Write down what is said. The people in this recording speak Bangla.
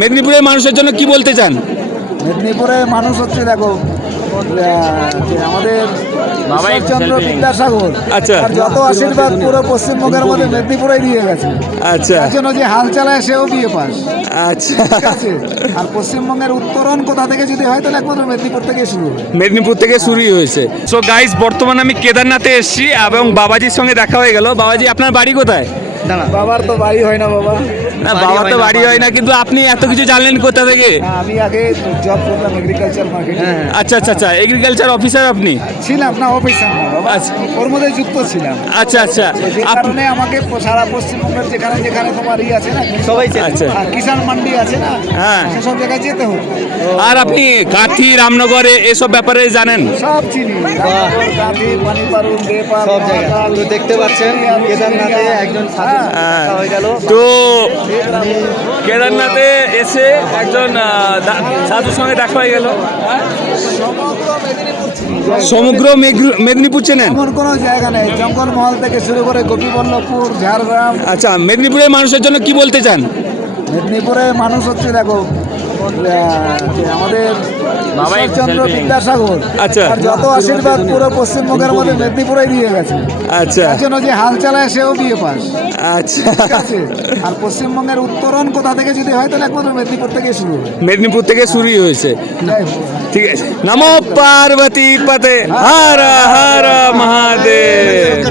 মেদিনীপুরের মানুষের জন্য কি বলতে চান? মেদিনীপুরে মানুষ হচ্ছে দেখো যে আমাদের ঈশ্বরচন্দ্র বিদ্যাসাগর আচ্ছা। আর যত আশীর্বাদ পুরো পশ্চিমবঙ্গের মধ্যে মেদিনীপুরেই দিয়ে গেছে। আচ্ছা তার জন্য যে হাল চালায় সেও বিয়ে পাস। আচ্ছা, ঠিক আছে? আর পশ্চিমবঙ্গের উত্তরণ কোথা থেকে যদি হয় তাহলে একমাত্র মেদিনীপুর থেকে শুরু হয়। মেদিনীপুর থেকে শুরুই হয়েছে। সো গাইস, বর্তমানে আমি কেদারনাথে এসেছি এবং বাবাজির সঙ্গে দেখা হয়ে গেল। বাবাজি, আপনার বাড়ি কোথায়? বাবার তো বাড়ি হয় না বাবা। না, বাবার তো বাড়ি হয় না, কিন্তু আপনি এত কিছু জানলেন কোথা থেকে? আমি আগে জব করতাম এগ্রিকালচার মার্কেটে। আচ্ছা আচ্ছা আচ্ছা, এগ্রিকালচার অফিসার আপনি? ছিলাম না, অফিসার না বাবা, আচ্ছা। ওর মধ্যে যুক্ত ছিলাম। আচ্ছা আচ্ছা, তো যে কারণে আমাকে সারা পশ্চিমবঙ্গের যেখানে যেখানে তোমার আছে না সবাই আচ্ছা আর কিষাণ মান্ডি আছে না, হ্যাঁ, সেসব জায়গায় যেতে হতো। আর আপনি কাঁথি, রামনগরে এসব ব্যাপারে জানেন? সব চিনি, গান্ধী, পানিপারুল, দেপাল, সব জায়গায় তো দেখতে পাচ্ছেন কেদারনাথে একজন সাধু দেখা হয়ে গেল। তো কেদারনাথে এসে একজন সাধুর সঙ্গে দেখা হয়ে গেল। সমগ্র মেদিনীপুর চেনেন? এমন কোনো জায়গা নেই, জঙ্গলমহল থেকে শুরু করে গোপীবল্লভপুর, ঝাড়গ্রাম। আচ্ছা, মেদিনীপুরের মানুষের জন্য কি বলতে চান? মেদিনীপুরের মানুষ হচ্ছে দেখো যে আমাদের ঈশ্বরচন্দ্র বিদ্যাসাগর আচ্ছা। আর যত আশীর্বাদ পুরো পশ্চিমবঙ্গের মধ্যে মেদিনীপুরেই দিয়ে গেছে। আচ্ছা তার জন্য যে হাল চালায় সেও বিয়ে পাস। আচ্ছা, ঠিক আছে? আর পশ্চিমবঙ্গের উত্তরণ কোথা থেকে যদি হয় তাহলে একমাত্র মেদিনীপুর থেকে শুরু হয়। মেদিনীপুর থেকে শুরুই হয়েছে। যাই হোক। ঠিক আছে, নমো পার্বতী পতে, হর হর মহাদেব।